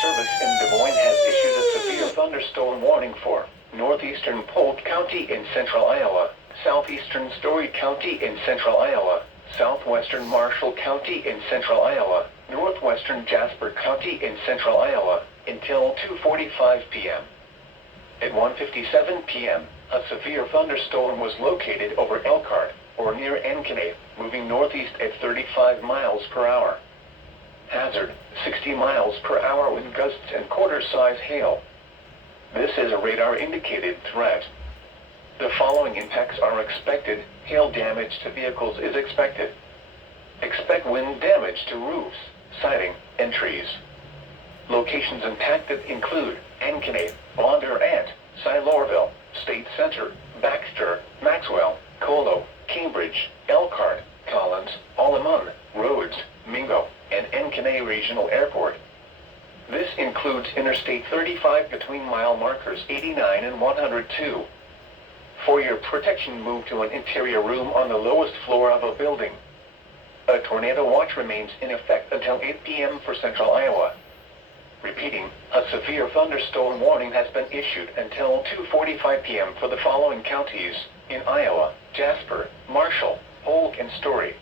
Service in Des Moines has issued a severe thunderstorm warning for northeastern Polk County in central Iowa, southeastern Story County in central Iowa, southwestern Marshall County in central Iowa, northwestern Jasper County in central Iowa, until 2:45 p.m. At 1:57 p.m., a severe thunderstorm was located over Elkhart, or near Ankeny, moving northeast at 35 miles per hour. Hazard, 60 miles per hour wind gusts and quarter-size hail. This is a radar-indicated threat. The following impacts are expected. Hail damage to vehicles is expected. Expect wind damage to roofs, siding, and trees. Locations impacted include Ankeny, Bondurant, Silorville, State Center, Baxter, Maxwell, Colo, Cambridge, Elkhart, Collins, Allemande, Rhodes, Mingo, and Ankeny Regional Airport. This includes Interstate 35 between mile markers 89 and 102. For your protection, move to an interior room on the lowest floor of a building. A tornado watch remains in effect until 8 p.m. for central Iowa. Repeating, a severe thunderstorm warning has been issued until 2:45 p.m. for the following counties in Iowa: Jasper, Marshall, Polk, and Story.